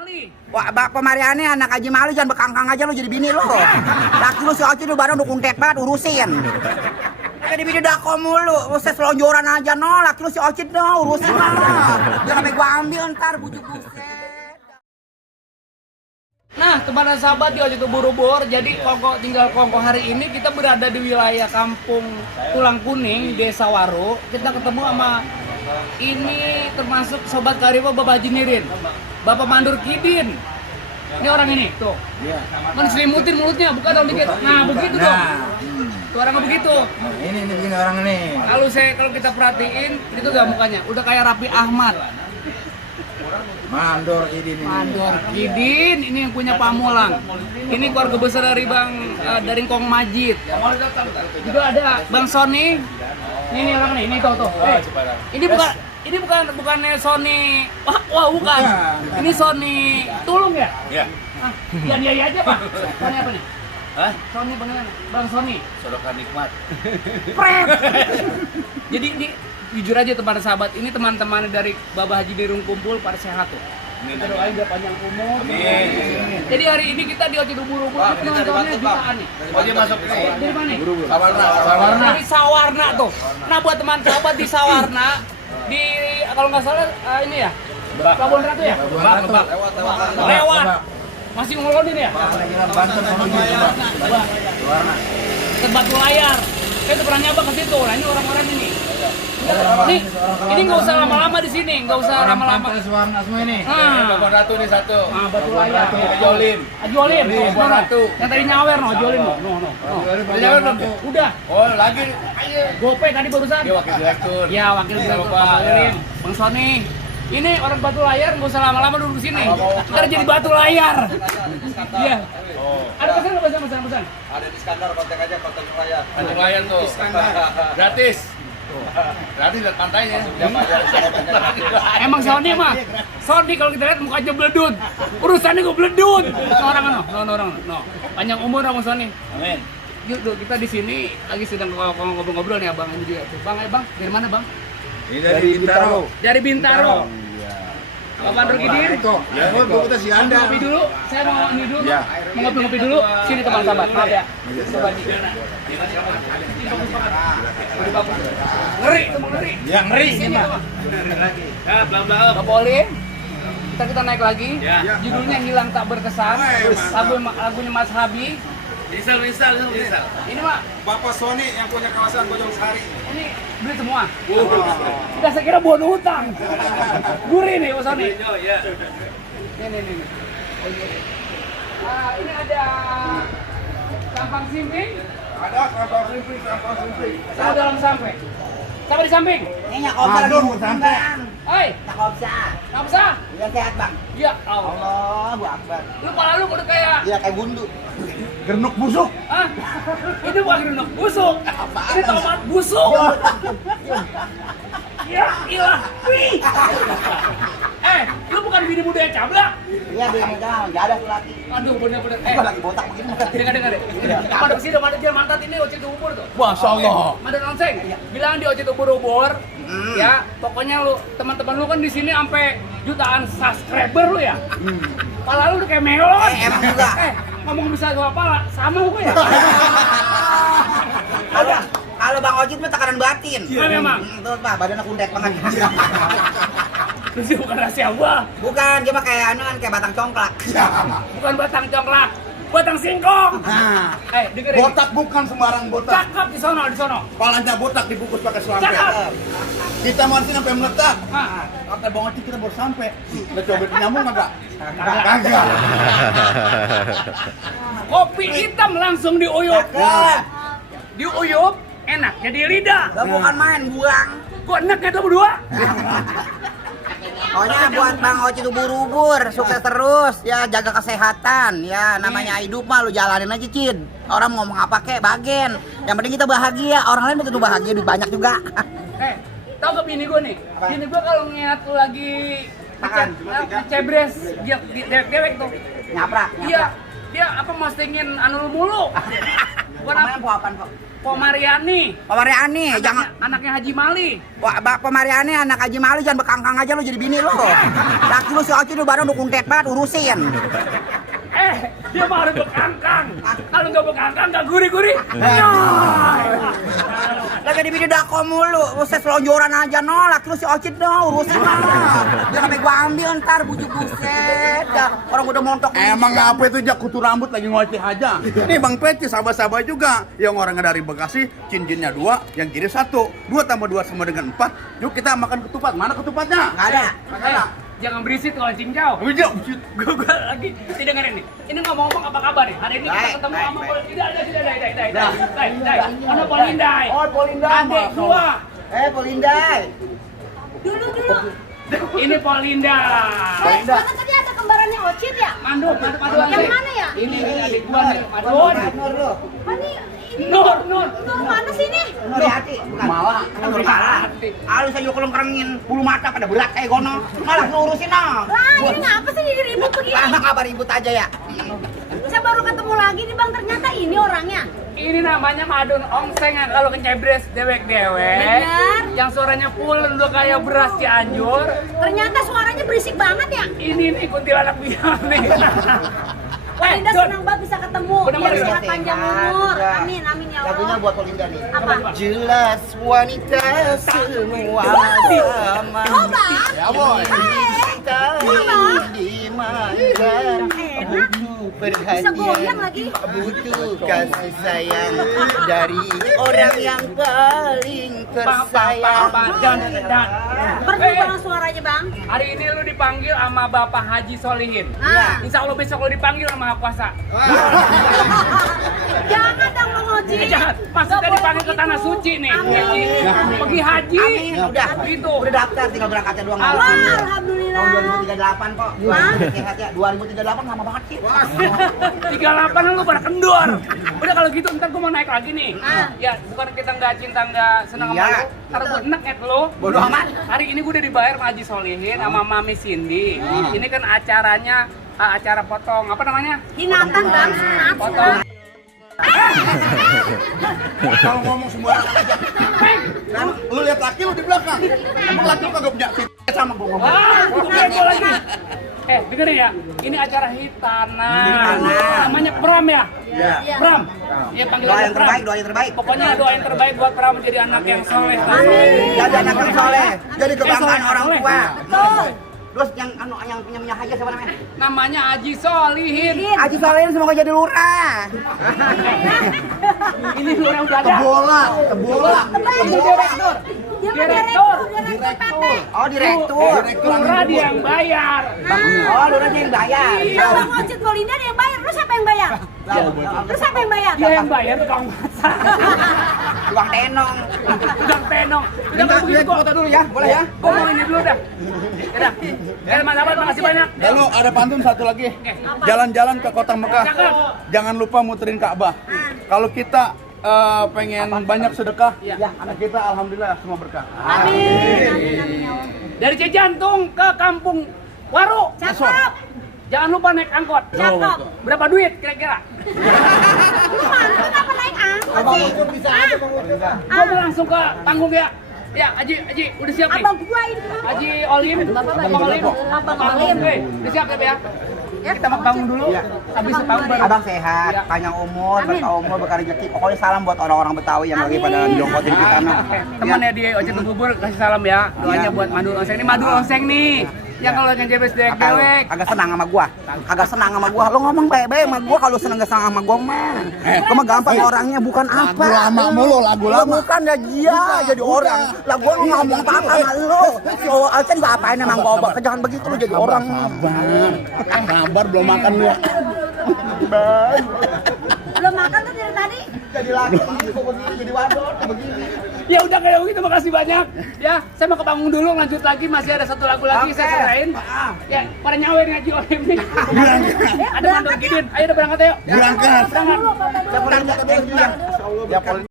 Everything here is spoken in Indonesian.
Mali. Wah, Bapak Mariane anak Haji Mali jangan bekangkang aja lu jadi bini lu. Laki lu si Ocit lu baru udah kuntek banget urusin. Kayak di bini dako mulu, uset selonjoran aja no, laki lu si Ocit no, urusin lah. Jangan sampai gua ambil ntar bujuk buset. Nah, teman dan sahabat di Ocit Ubur-Ubur, jadi tinggal Kongko hari ini kita berada di wilayah Kampung Tulang Kuning, Desa Waru. Kita ketemu sama ini termasuk sobat karibah Bapak Haji Nirin, Bapak Mandur Kidin. Ini orang ini, tuh. Iya. Selimutin mulutnya, buka dong dikit. Nah, begitu dong. Tuh orangnya begitu. Ini begini orang ini. Kalau kita perhatiin, itu gak mukanya, udah kayak Raffi Ahmad. Mandor Kidin ini. Mandor Kidin, ini yang punya Pamulang. Ini keluarga besar dari dari Kong Majid. Juga ada Bang Sony. Ini orang nih, ini tuh. Ini bukannya Sony. Wah, bukan. Ini Sony Tulung ya? Iya. Ah, iya aja, Pak. Sony apa nih? Hah? Sony beneran, Bang Sony. Sodokan nikmat. Pret. Jadi ini jujur aja teman sahabat, ini teman-teman dari Bapak Haji Dirung kumpul pada sehat tuh. Kita doain dia panjang umur. Amin. Jadi hari ini kita di Ocit Ubur-Ubur nontonnya jutaan nih. Oh dia masuk ini. Dari mana? Sawarna. Dari Sawarna tuh. Nah buat teman sahabat di Sawarna, di kalau nggak salah ini ya, Pelabuhan Ratu ya? Lebak. Lewat. Masih ngolonin ya? Banten sama coba. Ke Batu Layar. Saya tuh pernah nyoba ke situ. Nah ini orang-orang ini. Ini nggak usah lama-lama di sini, nggak usah lama-lama. Suwarna semua ini. Pelabuhan Ratu nih satu. Batu Layar. Jolin. Ajolin. Pelabuhan Ratu. Yang tadi nyawer no, Ajolin no. Udah jalan belum dia? Udah. Oh lagi. Gope tadi barusan. Dia wakil direktur. Ya wakil direktur Bapak Lirin, Bang Sony. Ini orang Batu Layar nggak usah lama-lama duduk di sini. Ntar jadi Batu Layar. Iya. Ada pesan nggak pesan? Ada di Iskandar, kontak aja kontak layar. Tanjung Layar tuh. Gratis. Gratis lihat pantainya. Emang Sony mah. Sony kalau kita lihat mukanya beledut. Urusannya gue beledut. Orang no. Panjang umur Bang Sony. Amin. Yuk, kita di sini lagi sedang ngobrol-ngobrol nih Abang ini juga. Bang, dari mana Bang? Ini dari Bintaro. Dari Bintaro. Bapak Mandur Kidin. Ya, gua kita si Anda. Ngopi dulu. Saya mau ini dulu. Ya. Mau ngopi dulu. Sini teman sahabat. Maaf ya. Coba di. Udah bagus. Ngeri, itu ngeri. Ya ngeri Sini Pak. Pak. Ya pelan-pelan. Bapak Olin. Kita naik lagi. Ya. Judulnya Hilang Tak Berkesan. Lagunya Mas Habi. Misal. Ini mah Bapak Sony yang punya kawasan Bojong Sari. ini beli semua. Udah saya kira buat hutang. Gurih nih Mas Sony. Ya. Ini. Ini ada sampang simping. Ada kampung simping. Sama dalam sampai. Sama di samping. Ini nyakobsa lagi sampai. Hei, Nyakobsa. nggak bisa. Iya sehat bang. Ya Allah. Allahu Akbar. Lu kepala lu udah kayak Iya kayak bundu. Gernuk busuk. ah, ini bukan gerunduk busuk. Ini tomat busuk. Ya ilah. Wih. Lu bukan bini muda yang cablak. Iya bini kau, nggak ada tuh laki. Aduh, bener-bener. Gua lagi botak begini. Dengar deh. Pada kesini, pada dia mantat ini Ocit Ubur tuh. Masya Allah. Mandat Onseng, bilang di Ocit Ubur-Ubur. Ya, pokoknya lu teman-teman lu kan di sini sampai jutaan subscriber lu ya. Pala lu udah kayak melon. Emang juga. Ngomong bisa gua pala, sama gua ya. Kalau Bang Ocit mah tekanan batin. Iya memang. Tuh Pak, badannya kundet banget. Terus dia bukan rahasia gua. Bukan, dia mah kayak anu kan kayak batang congklak. Bukan batang congklak, batang singkong. Nah, Dengerin. Botak bukan sembarang botak. Cakep di sono. Palanya botak dibungkus pakai selampe. Cakep. Kita mau sini sampai meletak. Ah. Kata Bang Ocit kita baru sampai. Udah coba nyambung enggak? Kagak. Kagak. Kopi hitam langsung diuyup. Diuyup, enak jadi lidah. gak bukan main buang. Kok enak ya tuh berdua? Pokoknya buat Bang Ocit Ubur-Ubur, sukses terus ya, jaga kesehatan ya, namanya hidup mah lu jalanin aja Cid. Orang ngomong apa kek bagen, yang penting kita bahagia, orang lain betul bahagia, duit banyak juga. Tau gak bini gue nih? Bini gue kalau ngeliat lu lagi cebres, dewek tuh. Nyaprak. Iya, dia apa mastingin anu lu mulu. Bukan Namanya Po apaan, Po? Po Mariani. Po Mariani, jangan Anaknya Haji Mali. Po Mariani anak Haji Mali, jangan bekangkang aja lu jadi bini lu. Laki lu si Ocit lu baru kuntet banget urusin. Dia mah harus bekangkang. Kalau nggak bekangkang nggak gurih-gurih. Lagi di video dako mulu, buset selonjoran aja no, laki lu si Ocit no, urusin no. Dia sampai gua ambil ntar bujuk buset. Dah, orang udah montok. Emang apa itu jak kutu rambut lagi ngoceh aja. Nih Bang Peci sahabat-sahabat juga. Yang orangnya dari Bekasi, cincinnya 2, yang kiri 1. 2 tambah 2 sama dengan 4. Yuk kita makan ketupat. Mana ketupatnya? Nggak ada. Jangan berisik kalau cincau. Bijak. Gue lagi dengerin nih. Ini ngomong-ngomong apa kabar nih? Hari ini kita ketemu sama Polindai. Mana Polindai? Oh, Polindai. Adik gua. Polindai. Dulu. Ini Polindai. Mana tadi ada kembarannya Ocit ya? Mandul. Yang mana ya? Ini adik gua nih, Mandul. Ini Nur. Nur mana sih ini? Nur hati. Malah. Nur hati. Alus aja kolong kerengin. Bulu mata pada berat kayak gono. Malah ngurusin no. Lah ini ngapa sih jadi ribut begini? Anak kabar ribut aja ya. Saya baru ketemu lagi nih Bang, ternyata ini orangnya. Ini namanya Madun Ongseng yang kalau kencebres dewek-dewek. Bener. Yang suaranya pulen udah kayak beras Cianjur. Ternyata suaranya berisik banget ya. Ini nih kuntilanak biang nih. Polinda Don. senang banget bisa ketemu. Bener-bener. Biar sehat panjang umur. Amin ya Allah. Lagunya buat Polinda nih. Apa? Jelas wanita semua sama. Oh Bang. Ya boy. Dimakan. Enak. Bisa goyang lagi. Butuh kasih sayang dari orang yang paling tersayang. Dan. Merdu banget suaranya Bang. Hari ini lu dipanggil sama Bapak Haji Solihin. Ah. Insya Allah besok lu dipanggil sama kuasa. Jangan dong Bang Oji. Jangan, maksudnya dipanggil ke tanah suci nih. Amin. Pergi haji. Amin, udah. Itu. Udah daftar, tinggal berangkatnya doang. Wah, alhamdulillah. Tahun 2038 kok. Hah? Ingat ya, 2038 lama banget sih. 38 lu pada kendor. Udah kalau gitu ntar gua mau naik lagi nih. Ah. Ya, bukan kita nggak cinta nggak senang sama Iya. lu. Ntar gua enek lu. Bodoh amat. Hari ini gua udah dibayar sama Haji Solihin sama Mami Cindy. Ini kan acaranya acara potong apa namanya? Hinatan Bang, Potong. Kalau ngomong sembarang aja. Lu lihat laki lu di belakang. Emang laki lu kagak punya sama gua ngomong. Wah, itu bego lagi. Dengerin ya, ini acara hitana. Namanya Pram ya? Iya. Pram. Ya Doa panggilannya yang Pram. terbaik, doa yang terbaik. Pokoknya doa yang terbaik buat Pram menjadi anak yang soleh. Jadi anak yang soleh, jadi kebanggaan soleh, orang soleh. tua. betul. Terus yang punya haji siapa namanya? Namanya Haji Solihin. Haji Solihin semoga jadi lurah. Ini lu yang udah ada. Bola. Ini direktur. Dia mah Direktur. PT. Oh, direktur. Lurah dia yang bayar. Oh, lurahnya yang bayar. Iya Bang Ocit Polinda dia yang bayar. Lu siapa yang bayar? Lu siapa yang bayar? Dia yang bayar tukang masak. Uang tenong. Tukang tenong. Udah kalau begitu gua Foto dulu ya, boleh ya? gua mau ini dulu dah. Udah. Mas Ahmad, makasih banyak. Lalu ada pantun satu lagi. Jalan-jalan ke kota Mekah. Cakep. Jangan lupa muterin Ka'bah. Kalau kita pengen banyak sedekah, anak kita alhamdulillah semua berkah. Amin ya Allah. Dari Cijantung ke Kampung Waru. Cakep. Jangan lupa naik angkot. Cakep. Berapa duit kira-kira? Lu mana kenapa naik angkot sih? Gua mau langsung ke panggung ya. Ya, Haji, udah siap nih. Abang gua ini. Haji Olim, Abang Olim. Abang Olim. Udah siap ya? Kita mau bangun dulu. Habis bangun baru. Abang sehat, Iya. panjang umur, berkah umur, berkah rezeki. Pokoknya salam buat orang-orang Betawi yang lagi pada jongkotin kita. Temannya di Ojek Bubur kasih salam ya. Doanya buat Madul Oseng. Ini Madul Oseng nih. Yang kalau yang jebes dewek-dewek. Agak senang sama gua. Agak senang sama gua. Lo ngomong baik-baik sama gua, kalau senang gak senang sama gua mah. Gua mah gampang orangnya, bukan apa. Lagu lama mulu, lagu Lo lama. bukan ya dia jadi orang. Lah gua ngomong apa sama lo. Si Ocit juga apain emang gua jangan begitu lo jadi orang. Sabar belum makan lu. Belum makan tuh dari tadi. Jadi lagi begini, jadi wadon begini. Ya udah kayak gitu, makasih banyak. Ya, saya mau ke panggung dulu, lanjut lagi, masih ada satu lagu lagi saya serain. Ya, pada nyawer nih Haji Olim nih. Ada Mandor Gidin. Ayo udah berangkat ayo. Berangkat. Berangkat. Siapa yang